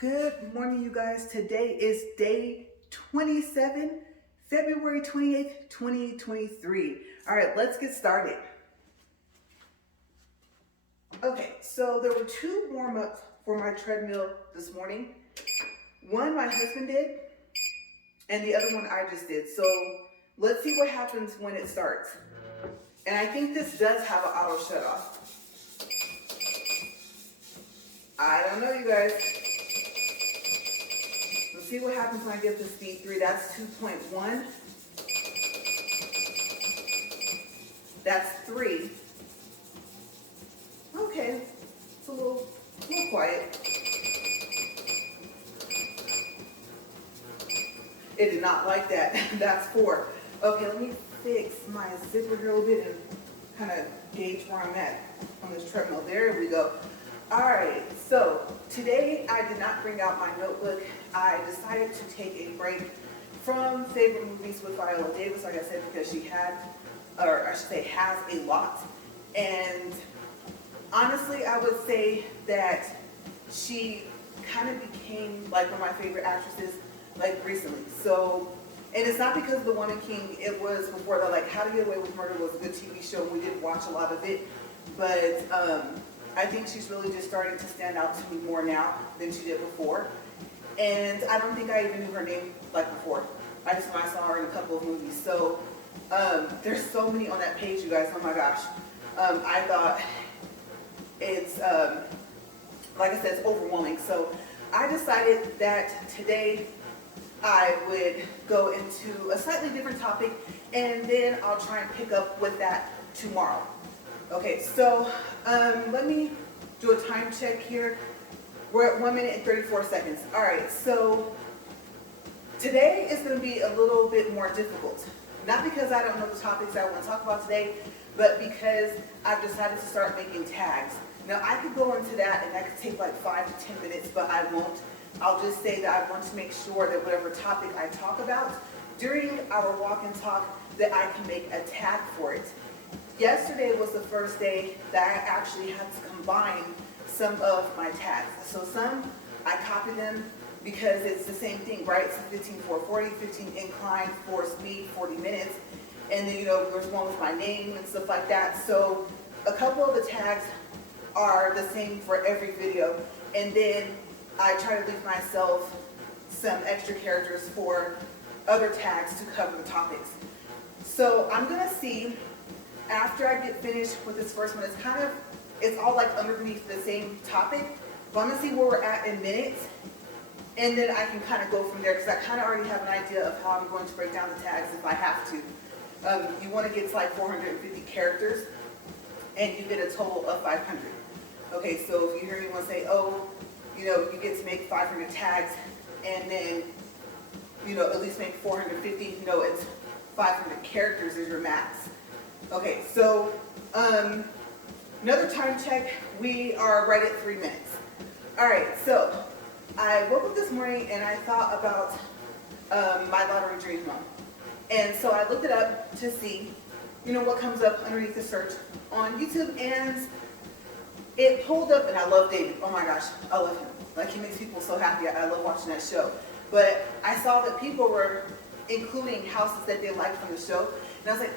Good morning, you guys. Today is day 27, February 28th, 2023. All right, let's get started. Okay, so there were two warm-ups for my treadmill this morning. One my husband did, and the other one I just did. So let's see what happens when it starts. And I think this does have an auto shut off. I don't know, you guys. Let's see what happens when I get to speed 3. That's 2.1. That's 3. Okay, it's a little quiet. It did not like that. That's 4. Okay, let me fix my zipper here a little bit and kind of gauge where I'm at on this treadmill. There we go. All right, so today I did not bring out my notebook. I decided to take a break from favorite movies with Viola Davis, like I said, because she had, or I should say has a lot. And honestly, I would say that she kind of became like one of my favorite actresses like recently. So, and it's not because of The Woman King, it was before that. Like How to Get Away with Murder was a good TV show, and we did watch a lot of it. But I think she's really just starting to stand out to me more now than she did before. And I don't think I even knew her name like before. I saw her in a couple of movies. So there's so many on that page, you guys. Oh my gosh. I thought it's, like I said, it's overwhelming. So I decided that today I would go into a slightly different topic, and then I'll try and pick up with that tomorrow. Okay, so let me do a time check here. We're at 1 minute and 34 seconds. All right, so today is going to be a little bit more difficult. Not because I don't know the topics I want to talk about today, but because I've decided to start making tags. Now, I could go into that, and that could take like 5 to 10 minutes, but I won't. I'll just say that I want to make sure that whatever topic I talk about during our walk and talk, that I can make a tag for it. Yesterday was the first day that I actually had to combine some of my tags. So some, I copied them because it's the same thing, right? So 15 440, 15 incline, 4 speed, 40 minutes. And then, there's one with my name and stuff like that. So a couple of the tags are the same for every video. And then I try to leave myself some extra characters for other tags to cover the topics. So I'm gonna see, after I get finished with this first one, it's all like underneath the same topic, but I'm gonna see where we're at in minutes, and then I can kind of go from there, because I kind of already have an idea of how I'm going to break down the tags if I have to. You want to get to like 450 characters, and you get a total of 500. Okay, so if you hear anyone say, oh, you get to make 500 tags, and then, at least make 450, it's 500 characters is your max. Okay, so another time check, we are right at 3 minutes. All right, so I woke up this morning and I thought about my lottery dream home. And so I looked it up to see, what comes up underneath the search on YouTube, and it pulled up, and I love David. Oh my gosh, I love him. Like, he makes people so happy. I love watching that show. But I saw that people were including houses that they liked from the show. And I was like,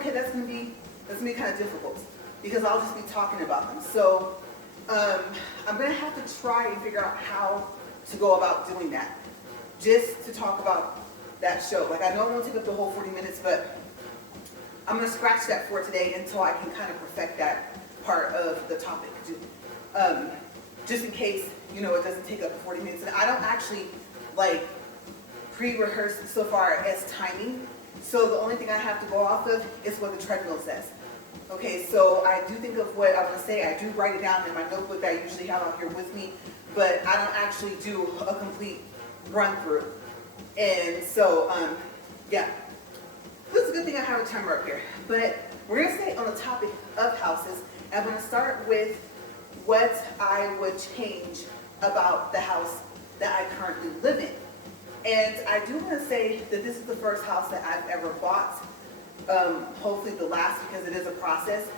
okay, that's gonna be kind of difficult, because I'll just be talking about them. So I'm gonna have to try and figure out how to go about doing that, just to talk about that show. Like, I know it won't take up the whole 40 minutes, but I'm gonna scratch that for today until I can kind of perfect that part of the topic. Just in case, it doesn't take up the 40 minutes. And I don't actually like pre-rehearse so far as timing. So the only thing I have to go off of is what the treadmill says. Okay, so I do think of what I'm going to say. I do write it down in my notebook that I usually have out here with me, but I don't actually do a complete run through. And so, yeah, this is a good thing I have a timer up here. But we're going to stay on the topic of houses. I'm going to start with what I would change about the house that I currently live in. And I do want to say that this is the first house that I've ever bought. Hopefully the last, because it is a process.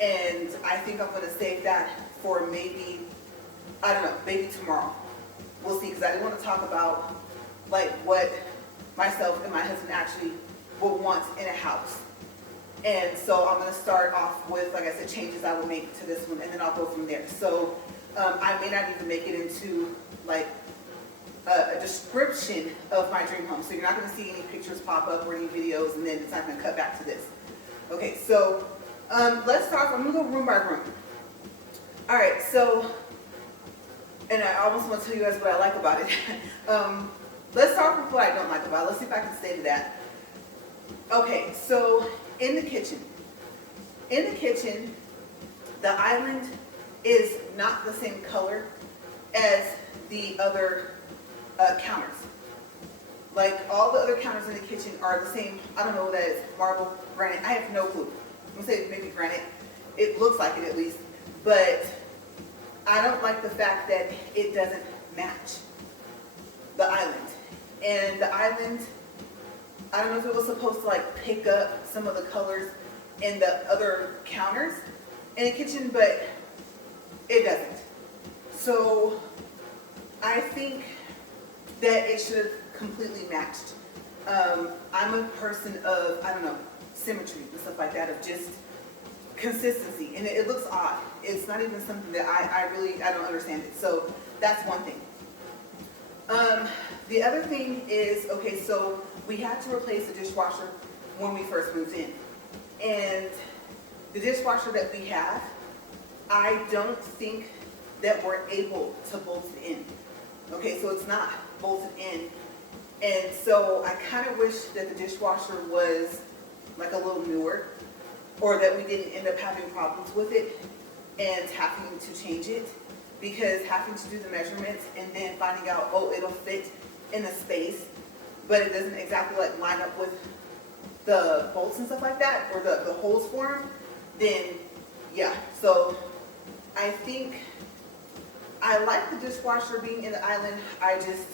And I think I'm going to save that for maybe, I don't know, maybe tomorrow. we'll see, because I didn't want to talk about like what myself and my husband actually would want in a house. And so I'm going to start off with, like I said, changes I will make to this one, and then I'll go from there. So I may not even make it into like a description of my dream home. So you're not going to see any pictures pop up or any videos, and then it's not going to cut back to this. Okay, so let's start. I'm going to go room by room. All right, so, and I almost want to tell you guys what I like about it. Let's start with what I don't like about it. Let's see if I can stay to that. Okay, so in the kitchen, the island is not the same color as the other counters. Like all the other counters in the kitchen are the same. I don't know what that is, marble, granite. I have no clue. I'm gonna say maybe granite. It looks like it at least, but I don't like the fact that it doesn't match the island. And the island, I don't know if it was supposed to like pick up some of the colors in the other counters in the kitchen, but it doesn't. So I think that it should have completely matched. I'm a person of, I don't know, symmetry and stuff like that, of just consistency. And it looks odd. It's not even something that I don't understand it. So that's one thing. The other thing is, okay, so we had to replace the dishwasher when we first moved in. And the dishwasher that we have, I don't think that we're able to bolt it in. Okay, so it's not bolted in. And so I kind of wish that the dishwasher was like a little newer, or that we didn't end up having problems with it and having to change it, because having to do the measurements and then finding out, oh, it'll fit in the space, but it doesn't exactly like line up with the bolts and stuff like that, or the holes for them, then yeah. So I think I like the dishwasher being in the island. I just,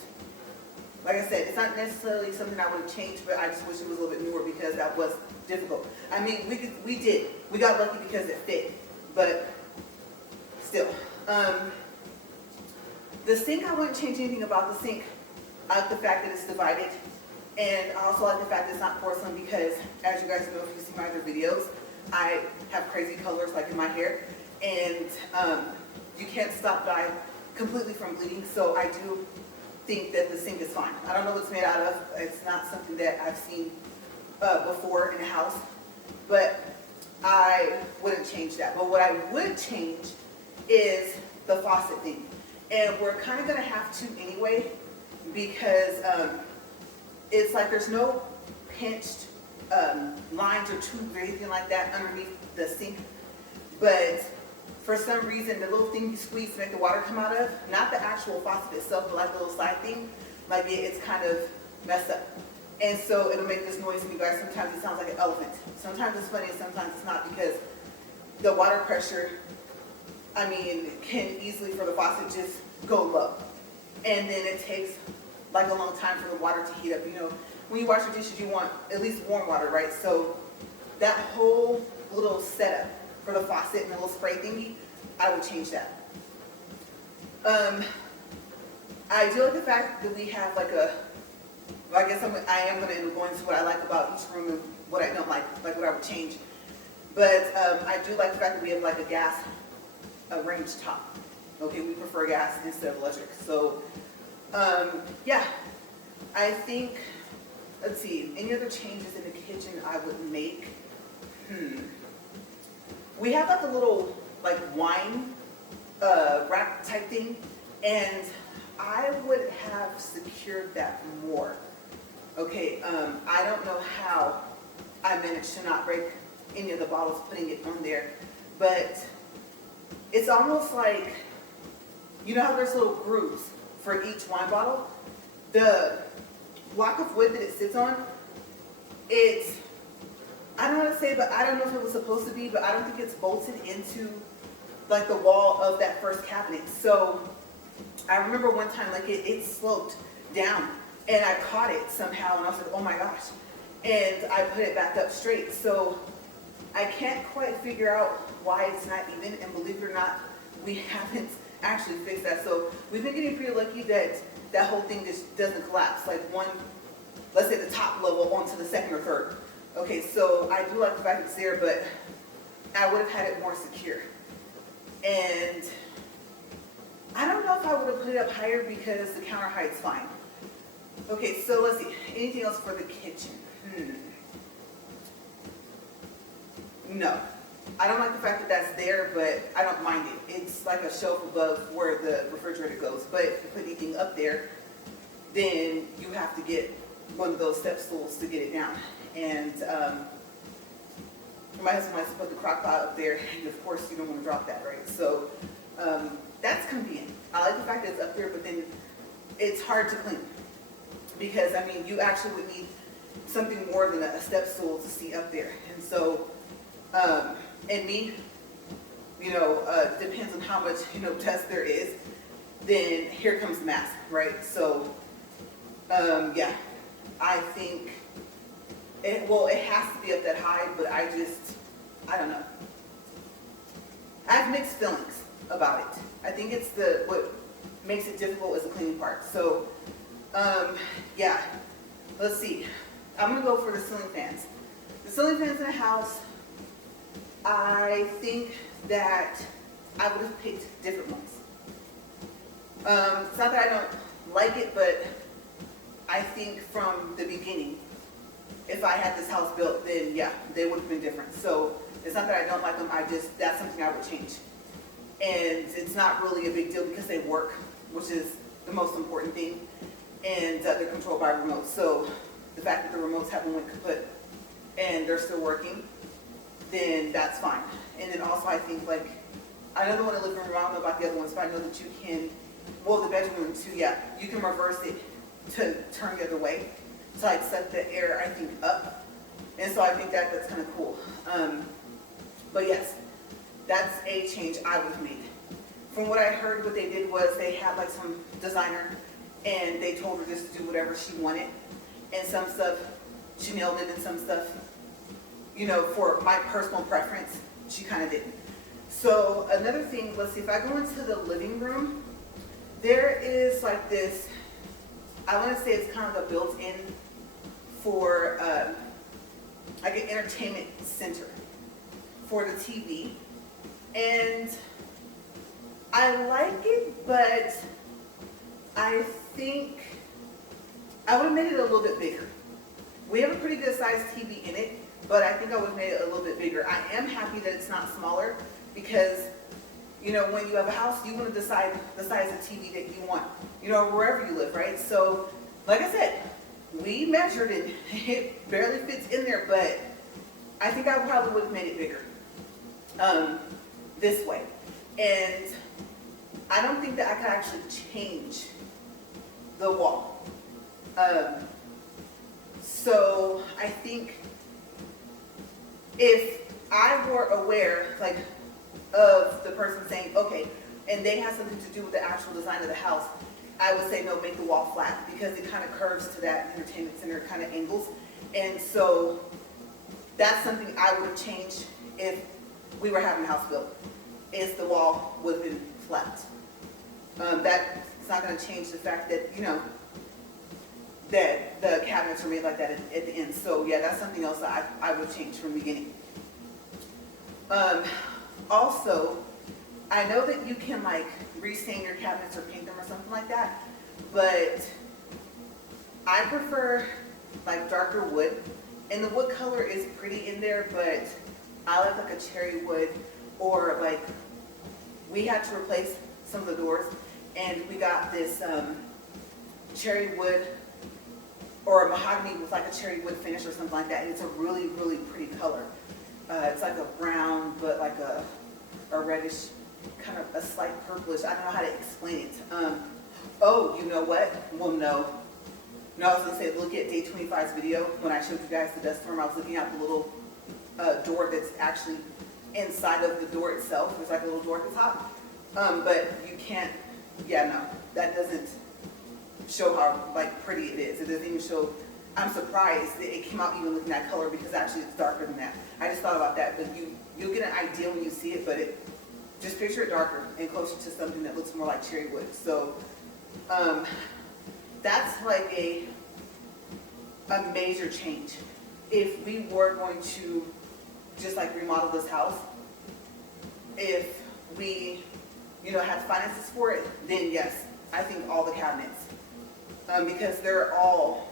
like I said, it's not necessarily something I would have changed, but I just wish it was a little bit newer, because that was difficult. I mean, we got lucky because it fit, but still. The sink, I wouldn't change anything about the sink. I like the fact that it's divided, and I also like the fact that it's not porcelain, because as you guys know, if you see my other videos, I have crazy colors like in my hair, and you can't stop dye completely from bleeding, so I do think that the sink is fine. I don't know what it's made out of. It's not something that I've seen before in a house, but I wouldn't change that. But what I would change is the faucet thing. And we're kind of going to have to anyway, because it's like there's no pinched lines or tubes or anything like that underneath the sink. But for some reason, the little thing you squeeze to make the water come out of, not the actual faucet itself, but like the little side thing, like it's kind of messed up. And so it'll make this noise to you guys. Sometimes it sounds like an elephant. Sometimes it's funny and sometimes it's not, because the water pressure, I mean, can easily for the faucet just go low. And then it takes like a long time for the water to heat up. You know, when you wash your dishes, you want at least warm water, right? So that whole little setup for the faucet and the little spray thingy, I would change that. I do like the fact that we have like a, well, I guess I am going to end up going to what I like about each room and what I don't like what I would change. But I do like the fact that we have like a gas range top. Okay, we prefer gas instead of electric. So yeah, I think, let's see, any other changes in the kitchen I would make? We have like a little like wine rack type thing, and I would have secured that more. Okay, I don't know how I managed to not break any of the bottles putting it on there, but it's almost like, you know how there's little grooves for each wine bottle? The block of wood that it sits on, it's, I don't want to say, but I don't know if it was supposed to be, but I don't think it's bolted into like the wall of that first cabinet. So I remember one time like it sloped down, and I caught it somehow, and I was like, oh my gosh. And I put it back up straight. So I can't quite figure out why it's not even, and believe it or not, we haven't actually fix that. So we've been getting pretty lucky that that whole thing just doesn't collapse. Like one, let's say the top level onto the second or third. Okay, so I do like the fact it's there, but I would have had it more secure. And I don't know if I would have put it up higher because the counter height's fine. Okay, so let's see. Anything else for the kitchen? No. I don't like the fact that that's there, but I don't mind it. It's like a shelf above where the refrigerator goes. But if you put anything up there, then you have to get one of those step stools to get it down. And my husband likes to put the crock pot up there, and of course you don't want to drop that, right? So that's convenient. I like the fact that it's up there, but then it's hard to clean. Because, I mean, you actually would need something more than a step stool to see up there. And so, and me, depends on how much, dust there is, then here comes the mask, right? So, yeah, I think, it has to be up that high, but I don't know. I have mixed feelings about it. I think it's what makes it difficult is the cleaning part. So, yeah, let's see. I'm going to go for the ceiling fans. The ceiling fans in the house, I think that I would have picked different ones. It's not that I don't like it, but I think from the beginning, if I had this house built, then yeah, they would have been different. So it's not that I don't like them, that's something I would change. And it's not really a big deal because they work, which is the most important thing. And they're controlled by remotes. So the fact that the remotes haven't went kaput and they're still working, then that's fine. And then also I think, like, I know the one in the living room, I don't know about the other ones, but I know that you can, the bedroom too, yeah, you can reverse it to turn the other way. So I'd set the air, I think, up. And so I think that's kind of cool. But yes, that's a change I would have made. From what I heard, what they did was they had like some designer and they told her just to do whatever she wanted. And some stuff, she nailed it, and some stuff, for my personal preference, she kind of didn't. So another thing, let's see, if I go into the living room, there is like this, I want to say it's kind of a built-in for like an entertainment center for the TV. And I like it, but I think I would have made it a little bit bigger. We have a pretty good sized TV in it, but I think I would have made it a little bit bigger. I am happy that it's not smaller because, when you have a house, you want to decide the size of TV that you want, wherever you live, right? So, like I said, we measured it. It barely fits in there, but I think I probably would have made it bigger this way. And I don't think that I could actually change the wall. So I think if I were aware, like, of the person saying, okay, and they have something to do with the actual design of the house, I would say no, make the wall flat because it kind of curves to that entertainment center kind of angles. And so that's something I would have changed if we were having a house built, is the wall would have been flat. That's not going to change the fact that, that the cabinets are made like that at the end. So yeah, that's something else that I would change from the beginning. Also, I know that you can like restain your cabinets or paint them or something like that, but I prefer like darker wood, and the wood color is pretty in there, but I like a cherry wood, or like we had to replace some of the doors and we got this cherry wood or a mahogany with like a cherry wood finish or something like that, and it's a really, really pretty color. It's like a brown, but like a reddish, kind of a slight purplish. I don't know how to explain it. Oh, you know what? Well, no. No, I was going to say, look at Day 25's video. When I showed you guys the dust storm, I was looking at the little door that's actually inside of the door itself. There's like a little door at the top. But you can't, yeah, no. That doesn't show how like pretty it is. It doesn't even show. I'm surprised that it came out even looking that color because actually it's darker than that. I just thought about that, but you'll get an idea when you see it, but just picture it darker and closer to something that looks more like cherry wood. So that's like a major change. If we were going to just like remodel this house, if we, had finances for it, then yes, I think all the cabinets, because they're all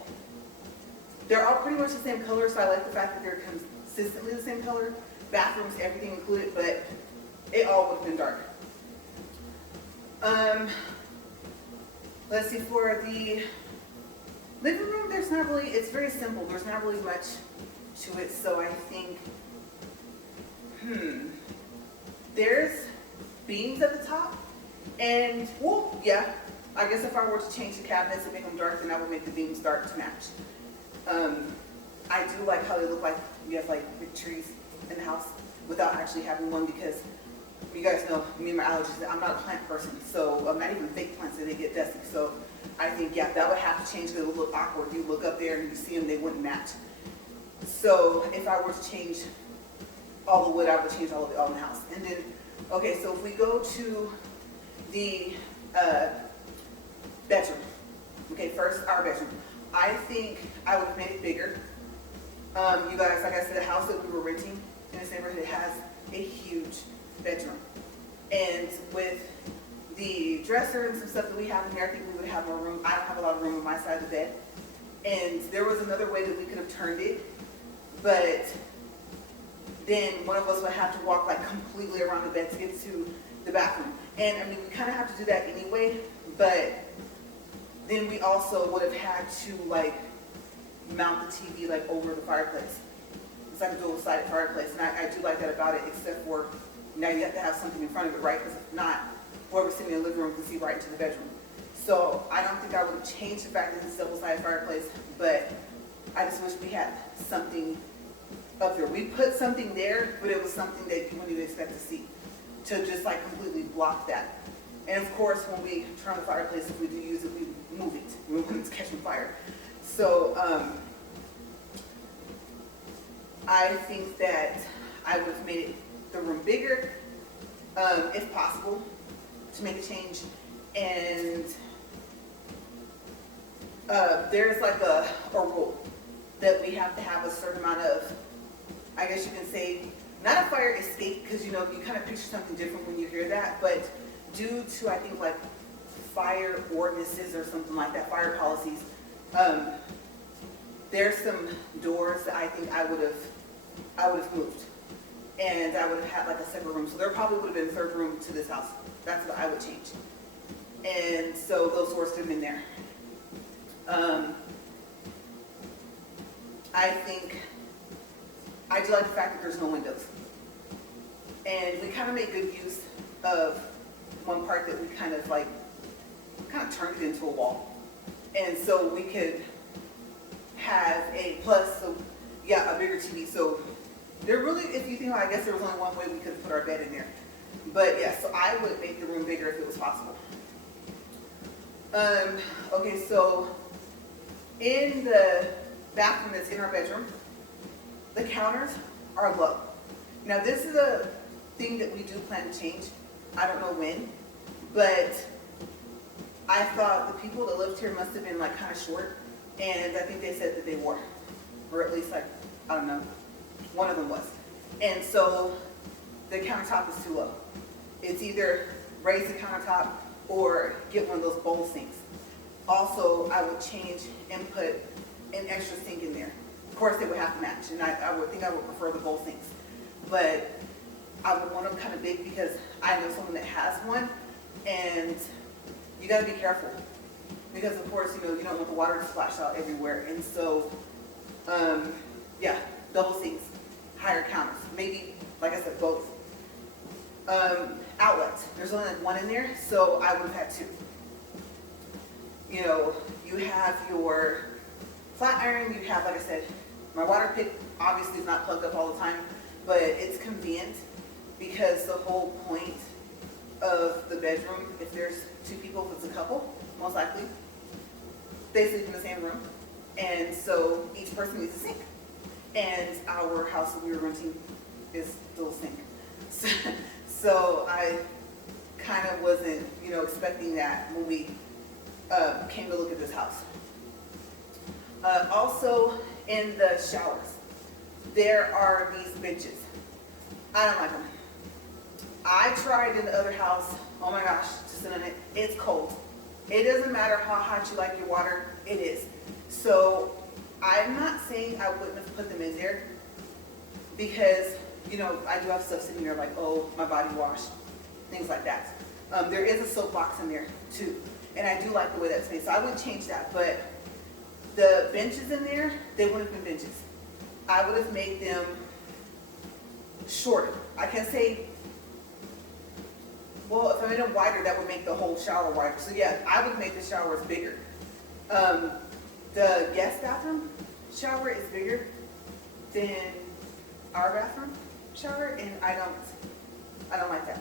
pretty much the same color. So I like the fact that they're consistently the same color. Bathrooms, everything included, but it all would have been dark. Let's see, for the living room, it's very simple. There's not really much to it. So I think, there's beams at the top. And, well, yeah, I guess if I were to change the cabinets and make them dark, then I would make the beams dark to match. I do like how they look like you have like big trees in the house without actually having one, because you guys know me and my allergies, I'm not a plant person, so I'm not even fake plants, so they get dusty. So I think, yeah, that would have to change because it would look awkward. You look up there and you see them, they wouldn't match. So if I were to change all the wood, I would change all of it all in the house. And then, okay, so if we go to the bedroom, okay, first our bedroom. I think I would have made it bigger. You guys, like I said, the house that we were renting in this neighborhood has a huge bedroom. And with the dresser and some stuff that we have in here, I think we would have more room. I don't have a lot of room on my side of the bed. And there was another way that we could have turned it, but then one of us would have to walk like completely around the bed to get to the bathroom. And I mean, we kind of have to do that anyway, but then we also would have had to like mount the TV like over the fireplace. It's like a dual-sided fireplace, and I do like that about it, except for now you have to have something in front of it, right? Because if not, whoever's sitting in the living room can see right into the bedroom. So I don't think I would have changed the fact that it's a double-sided fireplace, but I just wish we had something up there. We put something there, but it was something that you wouldn't even expect to see, to just like completely block that. And of course, when we turn the fireplace, if we do use it, we move it. We want it to catch on fire. So I think that I would have made the room bigger, if possible, to make a change. And there's like a rule that we have to have a certain amount of, I guess you can say, not a fire escape, because you kind of picture something different when you hear that, but due to, I think, like fire ordinances or something like that, fire policies, there's some doors that I think I would have moved, and I would have had like a separate room. So there probably would have been a third room to this house. That's what I would change. And so those doors could have been there. I think I do like the fact that there's no windows, and we kind of made good use of one part that we kind of turned it into a wall, and so we could have a bigger TV. So there really, if you think about it, I guess there was only one way we could put our bed in there. But yeah, so I would make the room bigger if it was possible. Okay, so in the bathroom that's in our bedroom, the counters are low. Now this is a thing that we do plan to change. I don't know when, but I thought the people that lived here must have been like kind of short, and I think they said that they were, or at least like, I don't know, one of them was. And so the countertop is too low. It's either raise the countertop or get one of those bowl sinks. Also, I would change and put an extra sink in there. Of course, they would have to match, and I would prefer the bowl sinks. But I would want them kind of big because I know someone that has one, and you got to be careful because, of course, you don't want the water to splash out everywhere. And so, yeah, double sinks, higher counters, maybe, like I said, both. Outlets. There's only like one in there, so I would have had two. You have your flat iron, you have, like I said, my water pick obviously is not plugged up all the time, but it's convenient because the whole point of the bedroom, if there's two people, if it's a couple, most likely, they sleep in the same room. And so each person needs a sink. And our house that we were renting is a little sink. So I kind of wasn't, expecting that when we came to look at this house. Also, in the showers, there are these benches. I don't like them. I tried in the other house. Oh my gosh, to sit on it. It's cold. It doesn't matter how hot you like your water. It is. So I'm not saying I wouldn't have put them in there because, I do have stuff sitting there like, oh, my body wash, things like that. There is a soap box in there too. And I do like the way that's made. So I wouldn't change that. But the benches in there, they wouldn't have been benches. I would have made them shorter. I can say, well, if I made them wider, that would make the whole shower wider. So yeah, I would make the showers bigger. The guest bathroom shower is bigger than our bathroom shower, and I don't like that.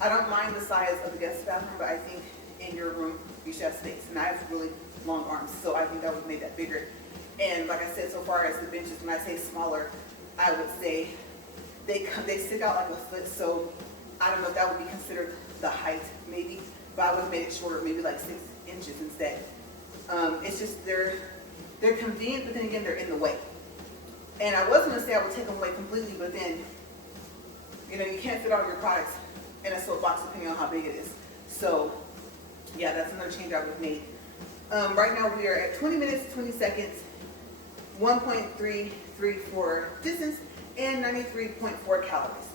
I don't mind the size of the guest bathroom, but I think in your room you should have space. And I have really long arms, so I think that would make that bigger. And like I said, so far as the benches, when I say smaller, I would say they stick out like a foot. So I don't know if that would be considered the height, maybe, but I would have made it shorter, maybe like 6 inches instead. It's just they're convenient, but then again they're in the way. And I was gonna say I would take them away completely, but then you can't fit all your products in a soap box depending on how big it is. So yeah, that's another change I would have made. Right now we are at 20 minutes, 20 seconds, 1.334 distance, and 93.4 calories.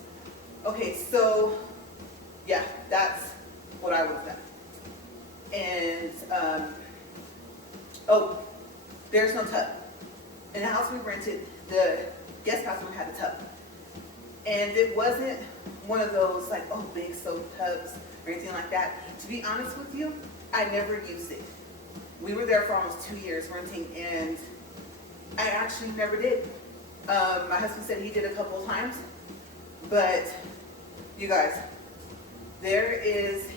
Okay, so yeah, that's what I would have done. And oh, there's no tub. In the house we rented, the guest bathroom had a tub. And it wasn't one of those like, oh, big soap tubs or anything like that. To be honest with you, I never used it. We were there for almost 2 years renting, and I actually never did. My husband said he did a couple of times, but you guys, there is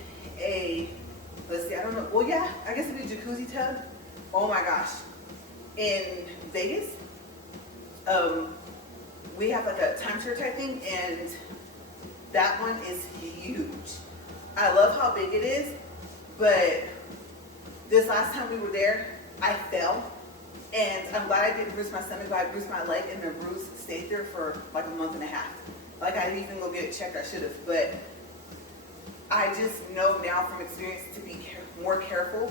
let's see, I don't know, well yeah, I guess it'd be a jacuzzi tub. Oh my gosh. In Vegas, we have like a timeshare type thing, and that one is huge. I love how big it is, but this last time we were there, I fell, and I'm glad I didn't bruise my stomach, but I bruised my leg, and the bruise stayed there for like a month and a half. Like I didn't even go get it checked. I should have, but I just know now from experience to be more careful,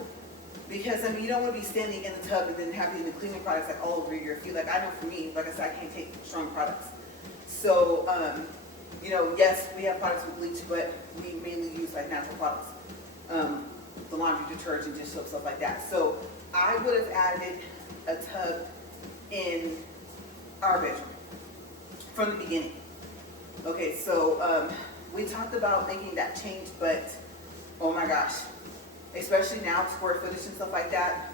because you don't want to be standing in the tub and then having the cleaning products like all over your feet. Like I know for me, like I said, I can't take strong products. So, yes, we have products with bleach, but we mainly use like natural products. The laundry detergent, dish soap, stuff like that. So I would have added a tub in our bedroom from the beginning. Okay, so we talked about making that change, but oh my gosh, especially now, square footage and stuff like that.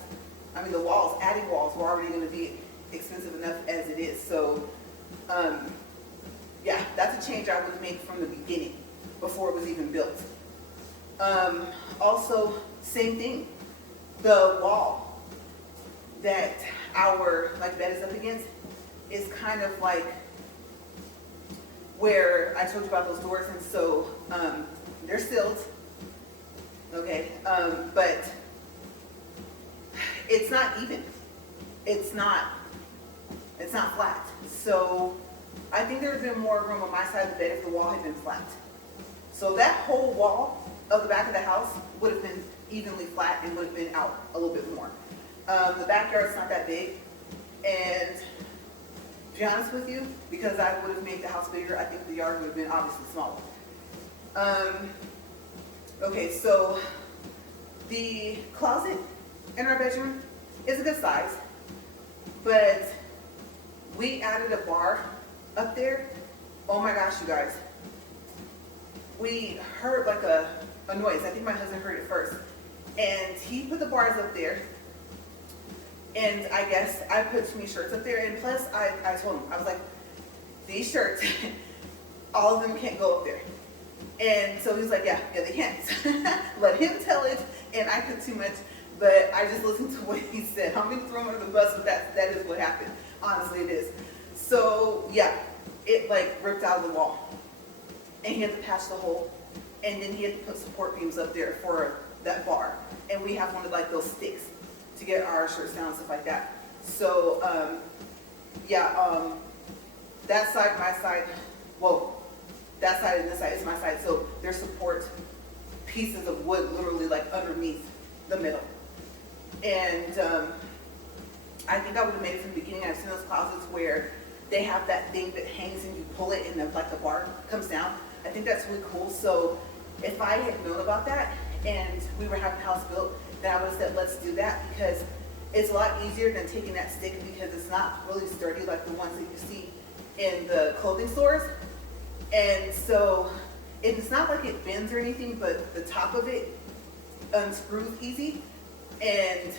The walls, adding walls were already going to be expensive enough as it is. So, yeah, that's a change I would make from the beginning before it was even built. Also, same thing. The wall that our bed is up against is kind of like where I told you about those doors, and so they're sealed. Okay, but it's not even. It's not flat. So I think there would have been more room on my side of the bed if the wall had been flat. So that whole wall of the back of the house would have been evenly flat and would have been out a little bit more. The backyard's not that big, and to be honest with you, because I would have made the house bigger, I think the yard would have been obviously smaller. Okay, so the closet in our bedroom is a good size, but we added a bar up there. Oh my gosh, you guys. We heard like a noise. I think my husband heard it first. And he put the bars up there. And I guess I put too many shirts up there. And plus, I told him, I was like, these shirts, all of them can't go up there. And so he was like, yeah, they can't. Let him tell it, and I put too much, but I just listened to what he said. I'm going to throw him under the bus, but that is what happened. Honestly, it is. So, yeah, it ripped out of the wall. and he had to patch the hole, and then he had to put support beams up there for that bar. And we have one of like those sticks to get our shirts down and stuff like that. So that side, my side, well, that side and this side is my side. So there's support pieces of wood literally like underneath the middle. And I think I would have made it from the beginning. I've seen those closets where they have that thing that hangs and you pull it and then like the bar comes down. I think that's really cool. So if I had known about that and we were having a house built, then I would have said, let's do that, because it's a lot easier than taking that stick, because it's not really sturdy like the ones that you see in the clothing stores. And so it's not like it bends or anything, but the top of it unscrews easy. And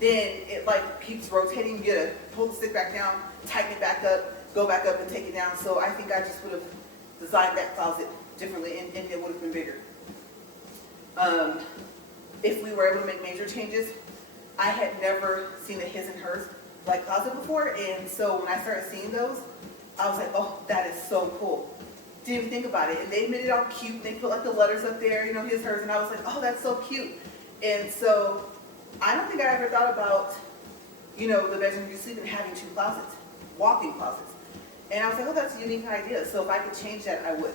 then it like keeps rotating. You gotta pull the stick back down, tighten it back up, go back up and take it down. So I think I just would have designed that closet differently, and it would have been bigger. If we were able to make major changes, I had never seen a his and hers like closet before, and so when I started seeing those, I was like, oh, that is so cool. Didn't even think about it. And they made it all cute. They put like the letters up there, you know, his, hers, and I was like, oh, that's so cute. And so I don't think I ever thought about, you know, the bedroom you sleep in having 2 closets, walk-in closets. And I was like, oh, that's a unique idea. So if I could change that, I would.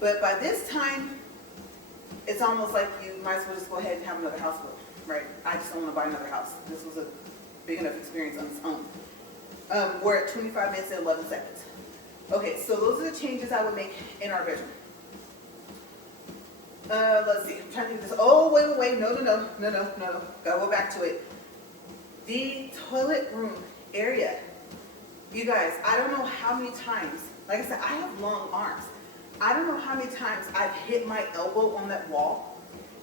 But by this time, it's almost like you might as well just go ahead and have another house built, right? I just don't want to buy another house. This was a big enough experience on its own. We're at 25 minutes and 11 seconds. Okay, so those are the changes I would make in our bedroom. Let's see, I'm trying to think of this. Oh, wait, no. Gotta go back to it. The toilet room area. You guys, I don't know how many times, like I said, I have long arms. I don't know how many times I've hit my elbow on that wall.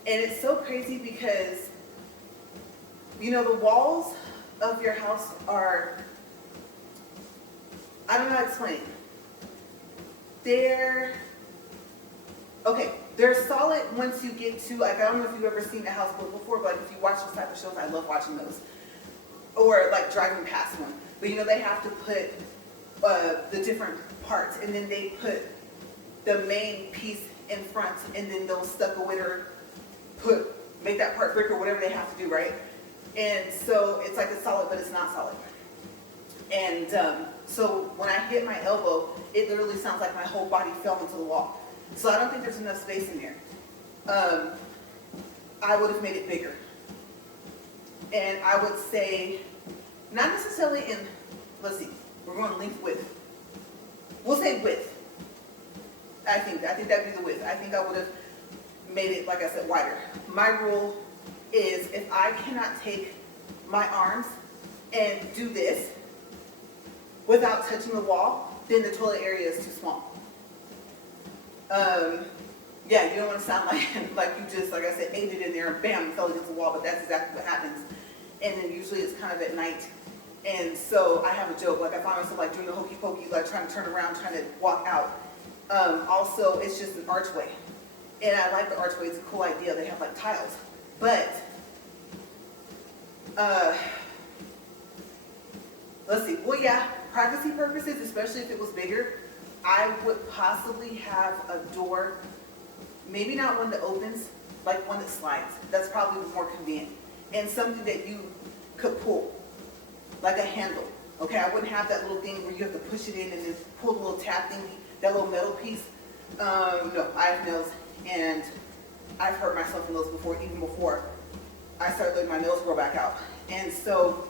And it's so crazy because, you know, the walls of your house are, I don't know how to explain it. They're solid once you get to, like, I don't know if you've ever seen a house built before, but like, if you watch those type of shows, I love watching those. Or like driving past one. But you know, they have to put the different parts, and then they put the main piece in front, and then they'll stucco it or make that part brick or whatever they have to do, right? And so it's like it's solid, but it's not solid. And so when I hit my elbow, it literally sounds like my whole body fell into the wall. So I don't think there's enough space in there. I would have made it bigger. And I would say, not necessarily in, let's see, we're going length width. We'll say width. I think that'd be the width. I think I would have made it, like I said, wider. My rule is if I cannot take my arms and do this without touching the wall, then the toilet area is too small. Yeah, you don't want to sound like you just, like I said, ate it in there and bam, fell against the wall, but that's exactly what happens. And then usually it's kind of at night. And so I have a joke, like I find myself like doing the hokey pokey, like trying to turn around, trying to walk out. Also, it's just an archway. And I like the archway, it's a cool idea. They have like tiles. But, let's see, well yeah, privacy purposes, especially if it was bigger, I would possibly have a door, maybe not one that opens, like one that slides. That's probably more convenient. And something that you could pull, like a handle. Okay, I wouldn't have that little thing where you have to push it in and then pull the little tab thingy, that little metal piece. No, I have nails, and I've hurt myself in those before, even before I started letting my nails grow back out. And so,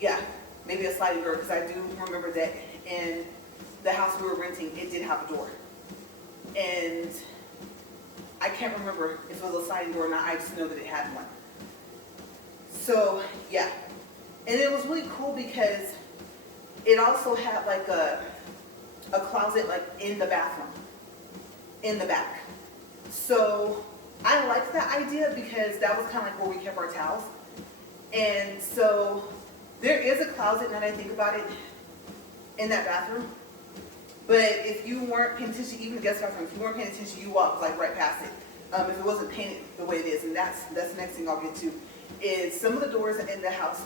yeah, maybe a sliding door, because I do remember that in the house we were renting, it did have a door. And I can't remember if it was a sliding door or not, I just know that it had one. So, yeah. And it was really cool because it also had like a closet like in the bathroom, in the back. So I liked that idea because that was kind of like where we kept our towels. And so there is a closet, now that I think about it, in that bathroom. But if you weren't paying attention, even the guest bathroom, if you weren't paying attention, you walked like right past it. If it wasn't painted the way it is, and that's the next thing I'll get to, is some of the doors in the house,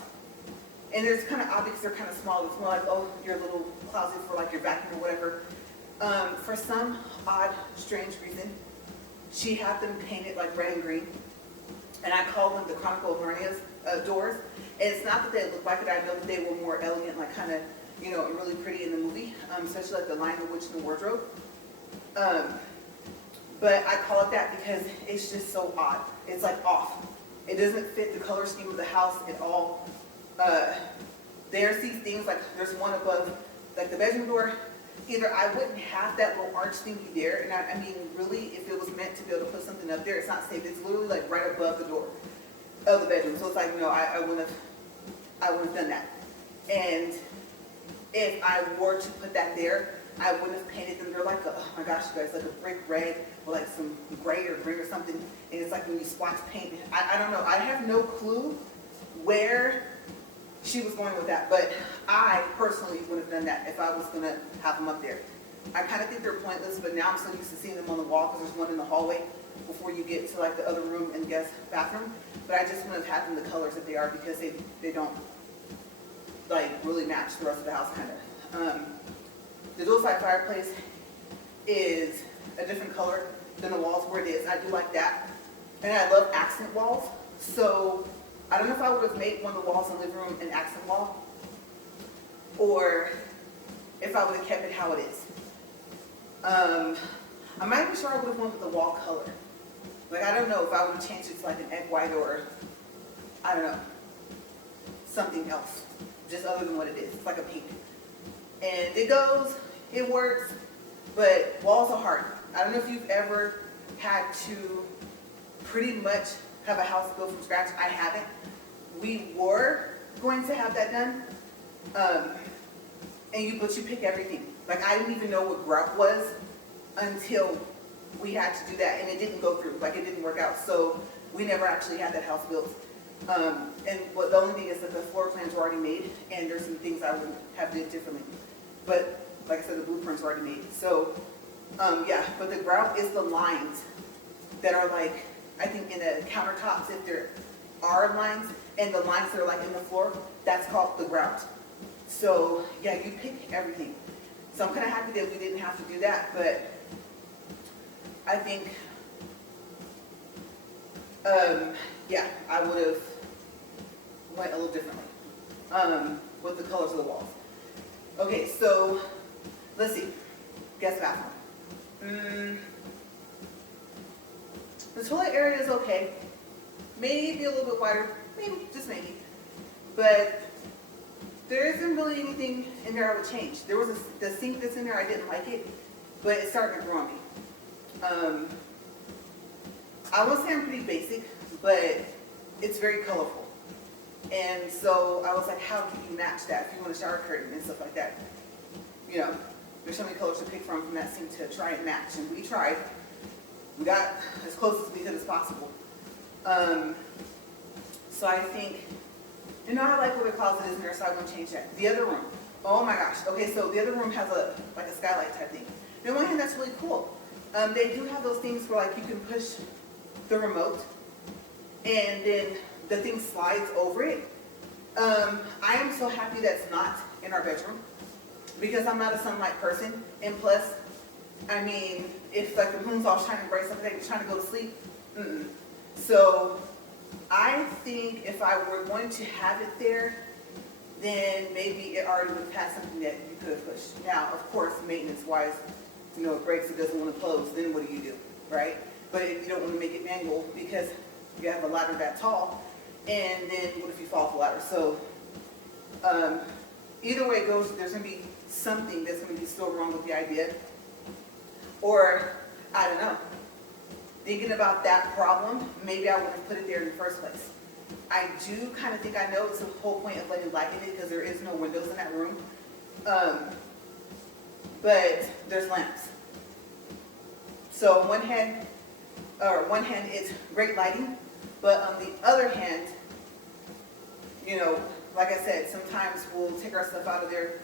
and there's kind of objects, they're kind of small. It's more like, oh, your little closet for like your vacuum or whatever. For some odd, strange reason, she had them painted like red and green, and I call them the Chronicle of Narnia's doors. And it's not that they look like it. I know that they were more elegant, like kind of, you know, really pretty in the movie, especially like the Lion, the Witch, and the Wardrobe. But I call it that because it's just so odd. It's like off. It doesn't fit the color scheme of the house at all. There's these things, like there's one above, like the bedroom door. Either I wouldn't have that little arch thingy there, and I mean, really, if it was meant to be able to put something up there, it's not safe. It's literally like right above the door of the bedroom. So it's like, no, I wouldn't have done that. And if I were to put that there, I wouldn't have painted them. They're like, oh my gosh, you guys, like a brick red or like some gray or green or something. And it's like when you splash paint. I don't know. I have no clue where she was going with that, but I personally would have done that if I was going to have them up there. I kind of think they're pointless, but now I'm so used to seeing them on the wall because there's one in the hallway before you get to like the other room and guest bathroom. But I just wouldn't have had them the colors that they are because they don't like really match the rest of the house kind of. The dual side fireplace is a different color than the walls where it is. I do like that. And I love accent walls. So I don't know if I would have made one of the walls in the living room an accent wall or if I would have kept it how it is. I'm not even sure I would have went with the wall color. Like, I don't know if I would have changed it to like an egg white or, I don't know, something else, just other than what it is. It's like a pink. And it goes, it works, but walls are hard. I don't know if you've ever had to pretty much have a house built from scratch. I haven't. We were going to have that done, but you pick everything. Like, I didn't even know what grout was until we had to do that, and it didn't go through. Like, it didn't work out, so we never actually had that house built. The only thing is that the floor plans were already made, and there's some things I would have did differently. But like I said, the blueprints are already made. So yeah, but the grout is the lines that are like, I think in the countertops, if there are lines, and the lines that are like in the floor, that's called the grout. So yeah, you pick everything. So I'm kind of happy that we didn't have to do that, but I think, yeah, I would have went a little differently with the colors of the walls. Okay, so let's see, guest bathroom. The toilet area is okay. Maybe a little bit wider, maybe, just maybe. But there isn't really anything in there I would change. There was the sink that's in there, I didn't like it, but it's starting to grow on me. I would say I'm pretty basic, but it's very colorful. And so I was like, how can you match that if you want a shower curtain and stuff like that? You know, there's so many colors to pick from that sink to try and match. And we tried. We got as close as we could as possible. So I think, you know, I like where the closet is in there, so I won't change that. The other room, oh my gosh. Okay, so the other room has like a skylight type thing. And on one hand, that's really cool. They do have those things where like you can push the remote and then the thing slides over it. I am so happy that's not in our bedroom because I'm not a sunlight person. And plus, I mean, if like the moon's all shining bright, something like you're trying to go to sleep. So I think if I were going to have it there, then maybe it already would have had something that you could have pushed. Now, of course, maintenance-wise, you know, it breaks, it doesn't want to close, then what do, right? But if you don't want to make it manual because you have a ladder that tall, and then what if you fall off the ladder? So either way it goes, there's going to be something that's going to be still wrong with the idea. Or, I don't know, thinking about that problem, maybe I wouldn't have put it there in the first place. I do kind of think I know it's the whole point of letting light in it because there is no windows in that room. But there's lamps. So on one hand it's great lighting, but on the other hand, you know, like I said, sometimes we'll take our stuff out of there.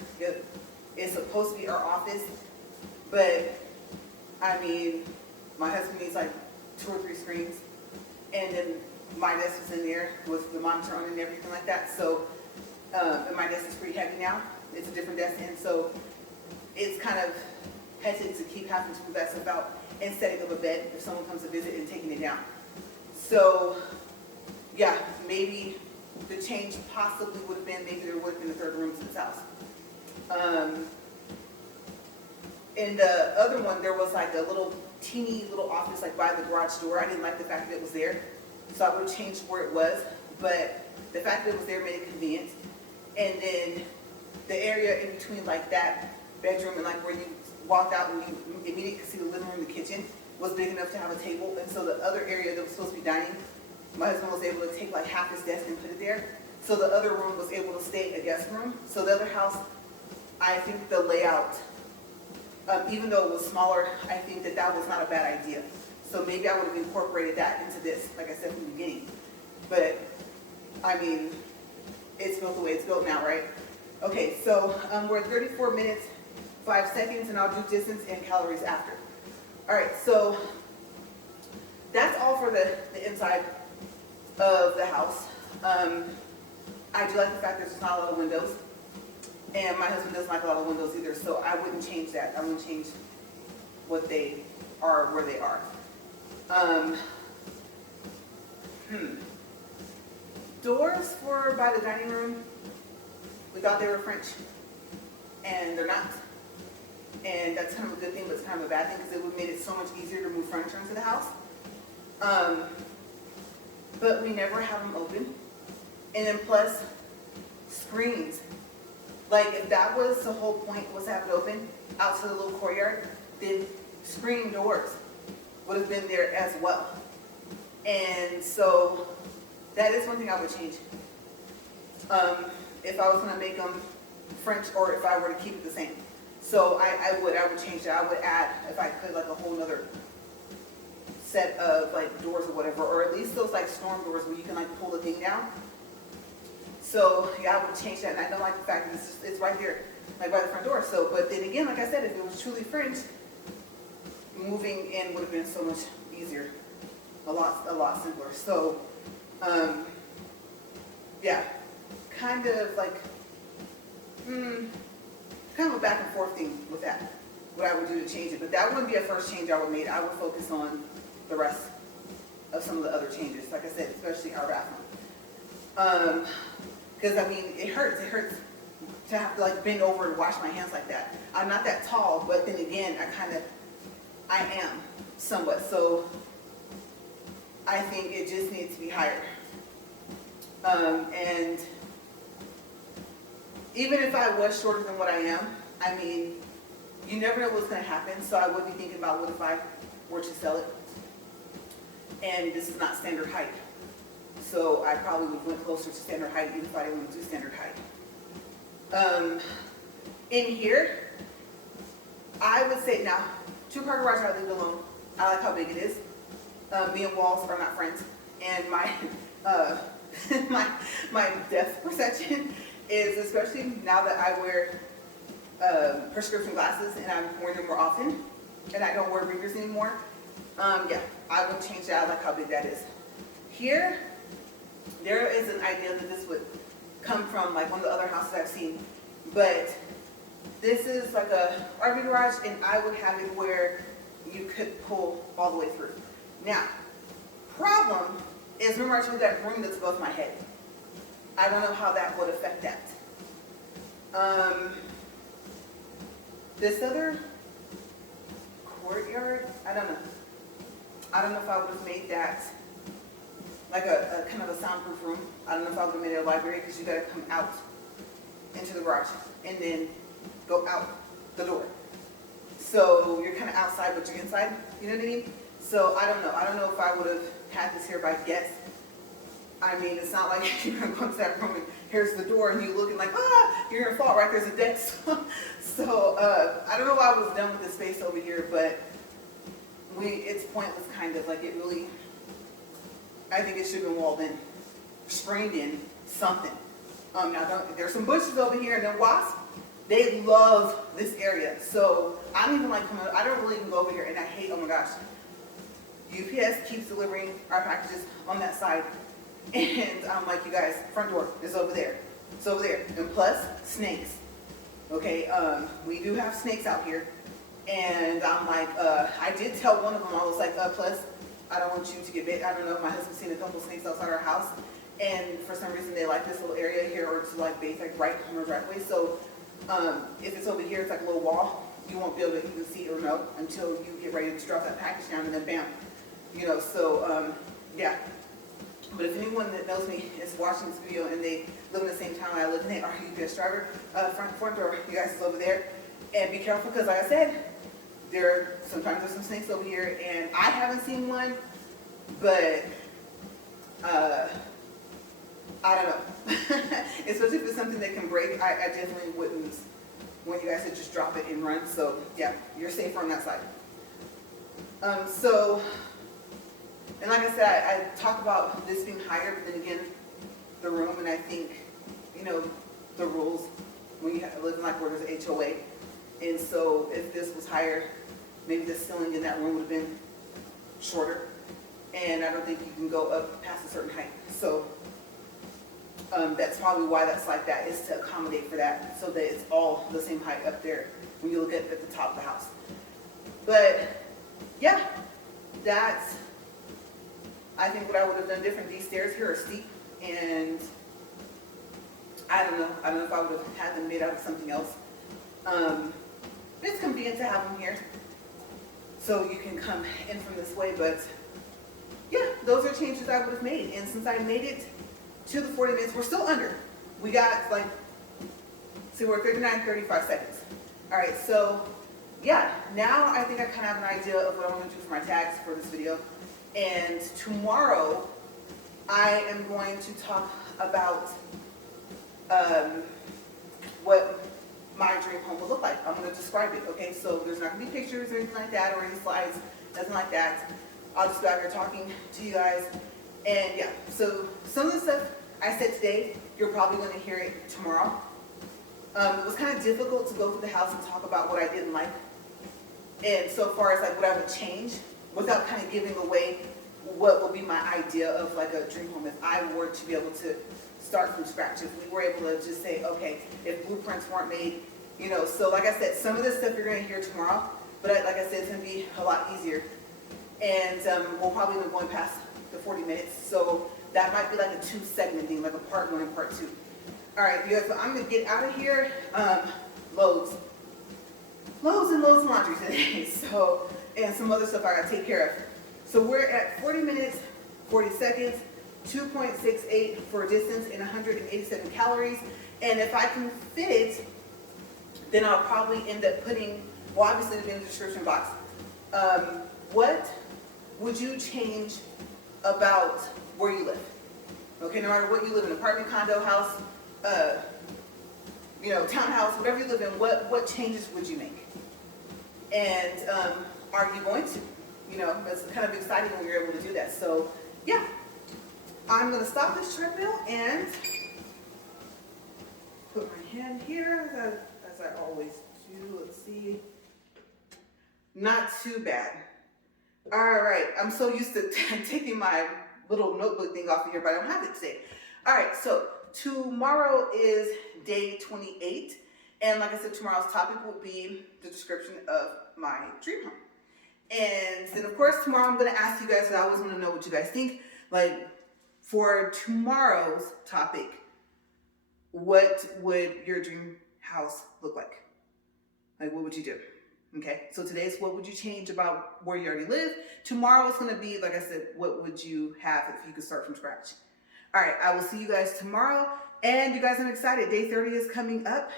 It's supposed to be our office, but I mean, my husband needs like 2 or 3 screens, and then my desk is in there with the monitor on and everything like that. So, and my desk is pretty heavy now. It's a different desk, and so it's kind of hesitant to keep having to move that stuff out and setting up a bed if someone comes to visit and taking it down. So yeah, maybe the change possibly would have been, maybe there would have been a third room to this house. In the other one, there was like a little teeny little office like by the garage door. I didn't like the fact that it was there, so I would have changed where it was, but the fact that it was there made it convenient. And then the area in between like that bedroom and like where you walked out and you immediately could see the living room, the kitchen, was big enough to have a table. And so the other area that was supposed to be dining, my husband was able to take like half his desk and put it there. So the other room was able to stay a guest room. So the other house, I think the layout, even though it was smaller, I think that that was not a bad idea. So maybe I would have incorporated that into this, like I said from the beginning. But I mean, it's built the way it's built now, right? Okay, so we're at 34 minutes, 5 seconds, and I'll do distance and calories after. All right, so that's all for the inside of the house. I do like the fact that there's not a lot of windows, and my husband doesn't like a lot of windows either, so I wouldn't change that. I wouldn't change what they are, where they are. Doors for by the dining room, we thought they were French, and they're not. And that's kind of a good thing, but it's kind of a bad thing because it would have made it so much easier to move furniture into the house. But we never have them open. And then plus, screens. Like if that was the whole point, was to have it open out to the little courtyard, then screen doors would have been there as well. And so that is one thing I would change. If I was going to make them French, or if I were to keep it the same. So I would change that. I would add, if I could, like a whole nother set of like doors or whatever, or at least those like storm doors where you can like pull the thing down. So yeah, I would change that. And I don't like the fact that it's right there, like by the front door. So, but then again, like I said, if it was truly French, moving in would have been so much easier, a lot simpler. So, yeah, kind of like, kind of a back and forth thing with that, what I would do to change it. But that wouldn't be a first change I would make. I would focus on the rest of some of the other changes, like I said, especially our bathroom. Because I mean, it hurts to have to like bend over and wash my hands like that. I'm not that tall, but then again, I am somewhat. So I think it just needs to be higher. And even if I was shorter than what I am, I mean, you never know what's going to happen. So I would be thinking about what if I were to sell it, and this is not standard height. So I probably would have went closer to standard height even if I didn't want to do standard height. In here, I would say now, 2-car garage I leave alone. I like how big it is. Me and walls are not friends, and my my depth perception is, especially now that I wear prescription glasses and I'm wearing them more often, and I don't wear readers anymore. Yeah, I would change that. I like how big that is. Here, there is an idea that this would come from like one of the other houses I've seen, but this is like a RV garage, and I would have it where you could pull all the way through. Now, problem is, remember I told you that room that's above my head. I don't know how that would affect that. This other courtyard, I don't know. I don't know if I would have made that like a kind of a soundproof room. I don't know if I would have made it a library, because you got to come out into the garage and then go out the door. So you're kind of outside, but you're inside. You know what I mean? So I don't know. I don't know if I would have had this here by guess. I mean, it's not like you're going to go into that room and here's the door and you looking like, you're going to fall right there's a desk. So I don't know why I was done with the space over here, but it's pointless kind of, like it really, I think it should have been walled in, screened in, something. Now there's some bushes over here, and then wasps, they love this area. So I don't even like coming, I don't really even go over here, and I hate, oh my gosh, UPS keeps delivering our packages on that side. And I'm like, you guys, front door is over there. It's over there. And plus, snakes. Okay, we do have snakes out here. And I'm like, I did tell one of them, I was like, plus, I don't want you to get bit. I don't know, my husband's seen a couple snakes outside our house. And for some reason, they like this little area here, or to like bathe, like right on the driveway. So if it's over here, it's like a little wall. You won't be able to even see or know until you get ready to drop that package down, and then bam. You know, so yeah. But if anyone that knows me is watching this video and they live in the same town I live in, they are UPS driver, front door, you guys is over there. And be careful, because like I said, sometimes there's some snakes over here, and I haven't seen one, but I don't know. Especially if it's something that can break, I definitely wouldn't want you guys to just drop it and run. So yeah, you're safer on that side. And like I said, I talk about this being higher, but then again, the room, and I think, you know, the rules when you live in like where there's HOA. And so if this was higher, maybe the ceiling in that room would have been shorter. And I don't think you can go up past a certain height. So that's probably why that's like that, is to accommodate for that, so that it's all the same height up there when you look at the top of the house. But yeah, that's, I think, what I would have done different. These stairs here are steep, and I don't know if I would have had them made out of something else. It's convenient to have them here, so you can come in from this way. But yeah, those are changes I would have made. And since I made it to the 40 minutes, we're still under. We got like, see, we're 35 seconds. All right, so yeah, now I think I kind of have an idea of what I'm going to do for my tags for this video. And tomorrow, I am going to talk about what my dream home will look like. I'm going to describe it, okay? So there's not going to be pictures or anything like that, or any slides, nothing like that. I'll just be out here talking to you guys. And yeah, so some of the stuff I said today, you're probably going to hear it tomorrow. It was kind of difficult to go through the house and talk about what I didn't like, and so far as like what I would change, without kind of giving away what would be my idea of like a dream home if I were to be able to start from scratch. If we were able to just say, okay, if blueprints weren't made, you know. So like I said, some of this stuff you're going to hear tomorrow, but like I said, it's going to be a lot easier. And we'll probably be going past the 40 minutes, so that might be like a 2-segment thing, like a part 1 and part 2. All right, you guys, so I'm going to get out of here. Loads and loads of laundry today, so, and some other stuff I got to take care of. So we're at 40 minutes, 40 seconds, 2.68 for distance, and 187 calories. And if I can fit it, then I'll probably end up putting, well, obviously it'll be in the description box. What would you change about where you live? Okay, no matter what you live in, apartment, condo, house, you know, townhouse, whatever you live in, what changes would you make? And are you going to? You know, it's kind of exciting when you're able to do that. So yeah, I'm going to stop this treadmill and put my hand here, as I always do. Let's see. Not too bad. All right, I'm so used to taking my little notebook thing off of here, but I don't have it today. All right, so tomorrow is day 28. And like I said, tomorrow's topic will be the description of my dream home. And then of course, tomorrow I'm going to ask you guys, I always want to know what you guys think. Like for tomorrow's topic, what would your dream house look like? Like what would you do? Okay, so today's what would you change about where you already live. Tomorrow is going to be, like I said, what would you have if you could start from scratch. All right, I will see you guys tomorrow. And you guys, I'm excited. Day 30 is coming up.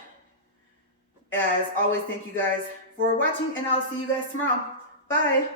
As always, thank you guys for watching, and I'll see you guys tomorrow. Bye.